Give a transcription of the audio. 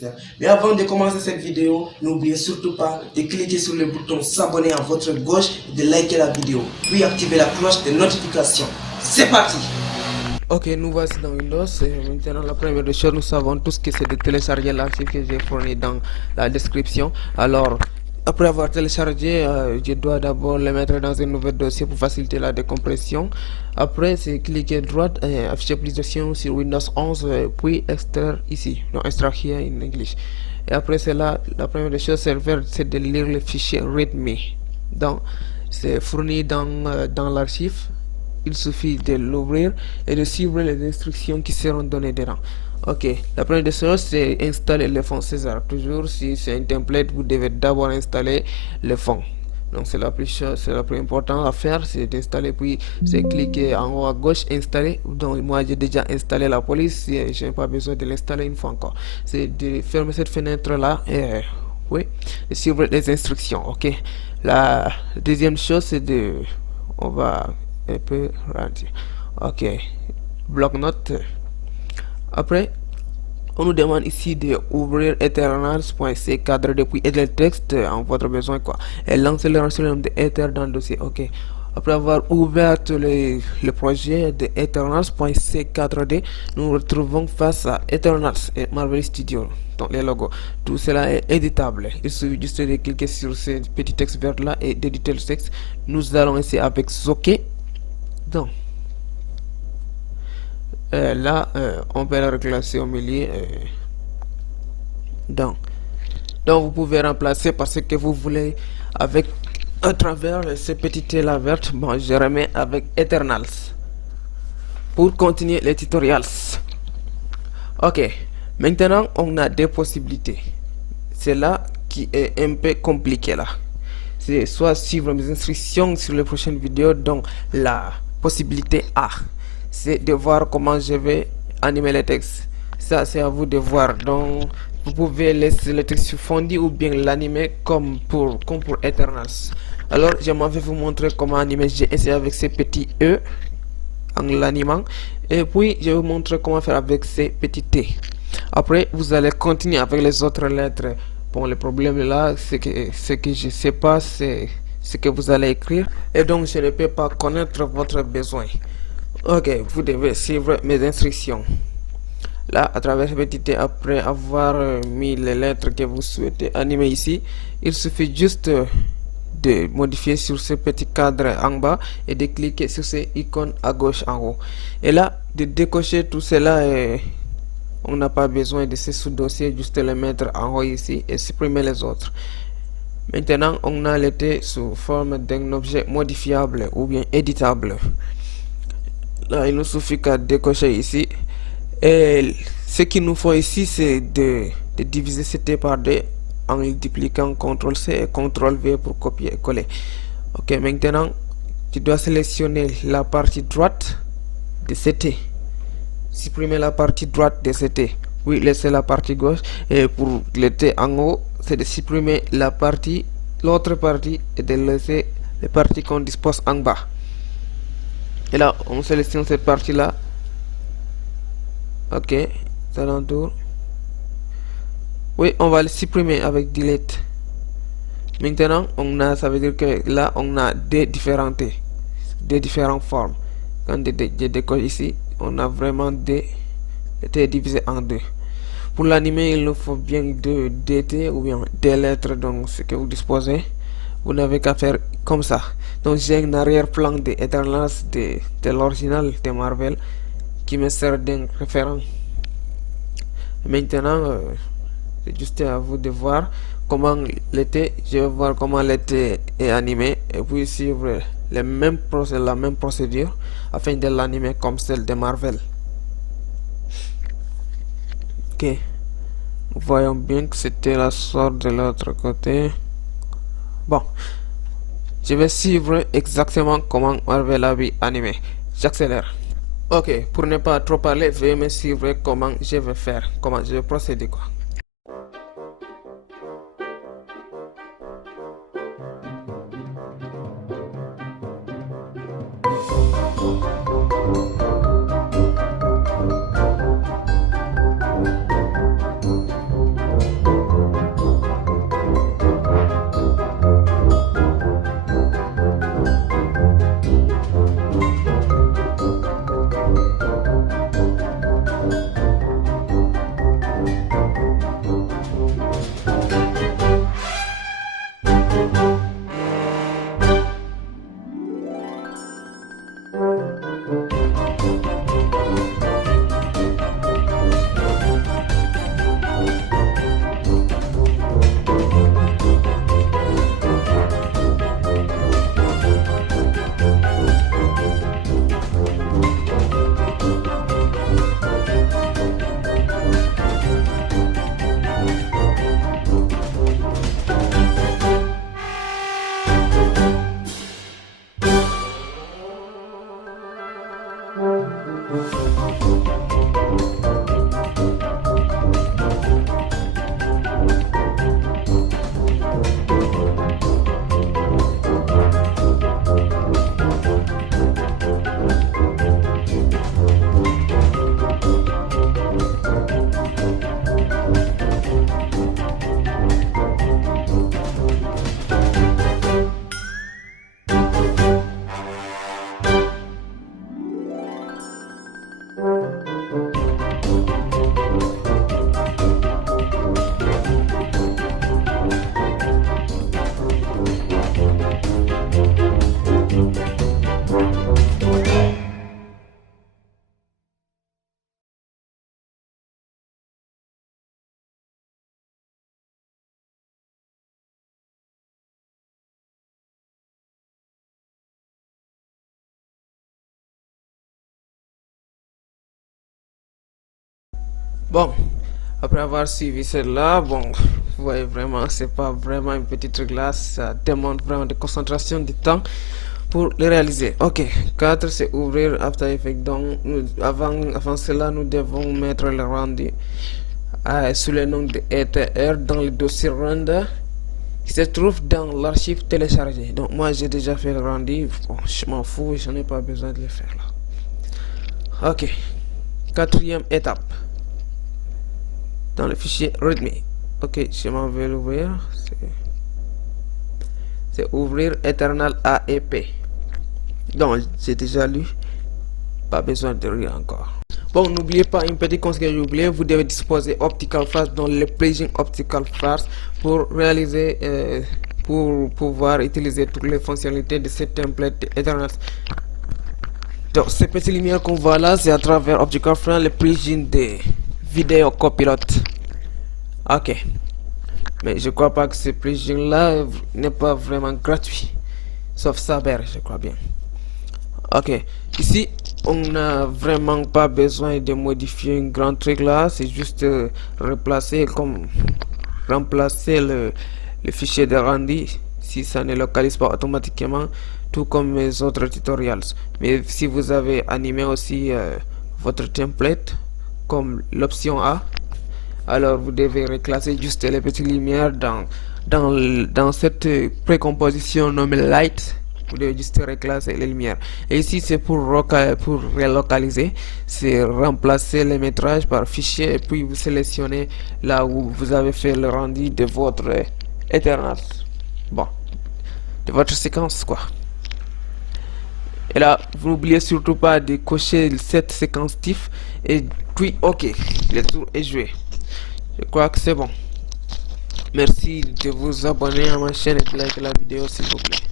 faire. Mais avant de commencer cette vidéo, n'oubliez surtout pas de cliquer sur le bouton s'abonner à votre gauche et de liker la vidéo, puis activer la cloche de notification. C'est parti! Ok, nous voici dans Windows et maintenant la première des choses, nous savons tous que c'est de télécharger l'archive que j'ai fourni dans la description. Alors, après avoir téléchargé, je dois d'abord le mettre dans un nouvel dossier pour faciliter la décompression. Après, c'est cliquer droite et afficher plus d'options sur Windows 11, puis extraire ici, donc extract here in English. Et après cela, la première des choses, c'est de lire le fichier README. Donc, c'est fourni dans l'archive. Il suffit de l'ouvrir et de suivre les instructions qui seront données dedans. Ok, la première des choses, c'est installer le fond César. Toujours, si c'est un template, vous devez d'abord installer le fond. Donc c'est la plus importante à faire, c'est d'installer, puis c'est cliquer en haut à gauche, installer. Donc moi j'ai déjà installé la police, je n'ai pas besoin de l'installer une fois encore. C'est de fermer cette fenêtre là et oui, de suivre les instructions. Ok, la deuxième chose, c'est on va un peu ralentir. Ok, bloc-notes. Après, on nous demande ici de ouvrir eternals.c cadre depuis et le texte en votre besoin quoi et lancer le renseignement de Ether dans le dossier. Ok, après avoir ouvert le projet de eternals.c cadre d, nous retrouvons face à Eternals et Marvel Studio, donc les logos. Tout cela est éditable, il suffit juste de cliquer sur ce petit texte vert là et d'éditer le texte. Nous allons essayer avec OK. Donc là on peut la reclasser au milieu. Donc vous pouvez remplacer par ce que vous voulez avec à travers ce petit T là verte. Bon, je remets avec Eternals pour continuer les tutoriels. Ok, maintenant on a deux possibilités. C'est là qui est un peu compliqué là. C'est soit suivre mes instructions sur les prochaines vidéos. Donc la possibilité A, c'est de voir comment je vais animer les textes. Ça c'est à vous de voir. Donc vous pouvez laisser le texte fondu ou bien l'animer comme pour Eternals. Alors je m'en vais vous montrer comment animer. J'ai essayé avec ces petits E en l'animant et puis je vais vous montrer comment faire avec ces petits T. Après vous allez continuer avec les autres lettres. Bon, le problème là, c'est que je sais pas c'est ce que vous allez écrire et donc je ne peux pas connaître votre besoin. Ok, vous devez suivre mes instructions. Là, à travers ce petit T, après avoir mis les lettres que vous souhaitez animer ici, il suffit juste de modifier sur ce petit cadre en bas et de cliquer sur ces icônes à gauche en haut. Et là, de décocher tout cela et on n'a pas besoin de ces sous-dossiers, juste les mettre en haut ici et supprimer les autres. Maintenant, on a le T sous forme d'un objet modifiable ou bien éditable. Là, il nous suffit qu'à décocher ici. Et ce qu'il nous faut ici, c'est de diviser ce T par 2 en multipliant CTRL-C et CTRL-V pour copier et coller. Ok, maintenant, tu dois sélectionner la partie droite de ce T. Supprimer la partie droite de ce T. Oui, laisser la partie gauche. Et pour le T en haut, c'est de supprimer l'autre partie et de laisser les parties qu'on dispose en bas. Et là, on sélectionne cette partie-là. Ok, ça l'entoure. Oui, on va le supprimer avec delete. Maintenant, ça veut dire que là, on a des différentes formes. Quand je décolle ici, on a vraiment des T divisé en deux. Pour l'animer, il nous faut bien deux DT ou bien des lettres, donc ce que vous disposez. Vous n'avez qu'à faire comme ça. Donc j'ai un arrière-plan de Eternals de l'original de Marvel qui me sert d'un référent. Maintenant, c'est juste à vous de voir comment l'été. Je vais voir comment l'été est animé et puis suivre la même procédure afin de l'animer comme celle de Marvel. Ok, nous voyons bien que c'était la sorte de l'autre côté. Bon, je vais suivre exactement comment Marvel a animé. J'accélère. Ok, pour ne pas trop parler, veuillez me suivre comment je vais faire, comment je vais procéder quoi. Bon, après avoir suivi cela, bon, vous voyez vraiment, c'est pas vraiment un petit truc là, ça demande vraiment de concentration, du temps pour le réaliser. Ok, 4 c'est ouvrir After Effects. Donc, avant cela, nous devons mettre le rendu sous le nom de ETR dans le dossier render qui se trouve dans l'archive téléchargé. Donc, moi j'ai déjà fait le rendu, bon, je m'en fous, je n'ai pas besoin de le faire là. Ok, quatrième étape dans le fichier readme. Ok, je m'en vais l'ouvrir. C'est ouvrir Eternal AEP. Donc, j'ai déjà lu. Pas besoin de lire encore. Bon, n'oubliez pas une petite chose que j'ai oublié. Vous devez disposer Optical Flash dans le plugin Optical Flash pour réaliser, pour pouvoir utiliser toutes les fonctionnalités de ce template Eternal. Donc, ces petites lumières qu'on voit là, c'est à travers Optical Flash, le plugin de vidéo copilote. Ok. Mais je crois pas que ce plugin là n'est pas vraiment gratuit. Sauf Saber, je crois bien. Ok. Ici, on n'a vraiment pas besoin de modifier un grand truc là. C'est juste remplacer le fichier de rendu si ça ne localise pas automatiquement, tout comme mes autres tutoriels. Mais si vous avez animé aussi votre template comme l'option A, alors vous devez reclasser juste les petites lumières dans cette précomposition nommée light. Vous devez juste reclasser les lumières. Et ici c'est pour relocaliser, c'est remplacer les métrages par fichier et puis vous sélectionnez là où vous avez fait le rendu de votre Eternal. Bon, de votre séquence quoi. Et là, vous n'oubliez surtout pas de cocher cette séquence TIFF et puis ok, le tour est joué. Je crois que c'est bon. Merci de vous abonner à ma chaîne et de liker la vidéo s'il vous plaît.